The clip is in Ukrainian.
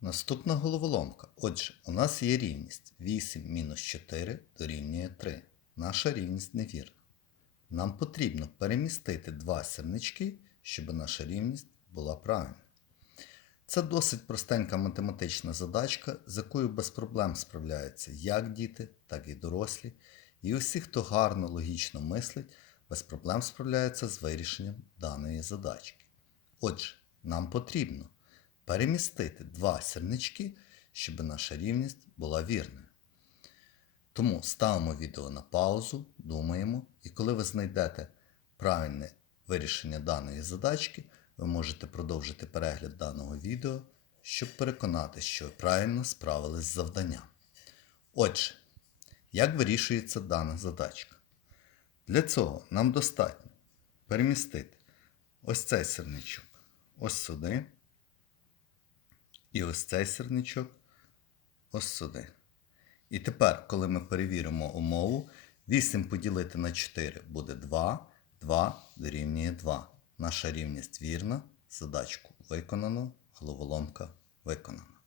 Наступна головоломка. Отже, у нас є рівність 8 мінус 4 дорівнює 3. Наша рівність невірна. Нам потрібно перемістити два сірнички, щоб наша рівність була правильна. Це досить простенька математична задачка, з якою без проблем справляються як діти, так і дорослі. І усі, хто гарно логічно мислить, без проблем справляються з вирішенням даної задачки. Отже, нам потрібно перемістити два сірнички, щоб наша рівність була вірною. Тому ставимо відео на паузу, думаємо, і коли ви знайдете правильне вирішення даної задачки, ви можете продовжити перегляд даного відео, щоб переконати, що ви правильно справились з завданням. Отже, як вирішується дана задачка? Для цього нам достатньо перемістити ось цей сірничок ось сюди. І ось цей сірничок ось сюди. І тепер, коли ми перевіримо умову, 8 поділити на 4 буде 2, 2 дорівнює 2. Наша рівність вірна, задачку виконано, головоломка виконана.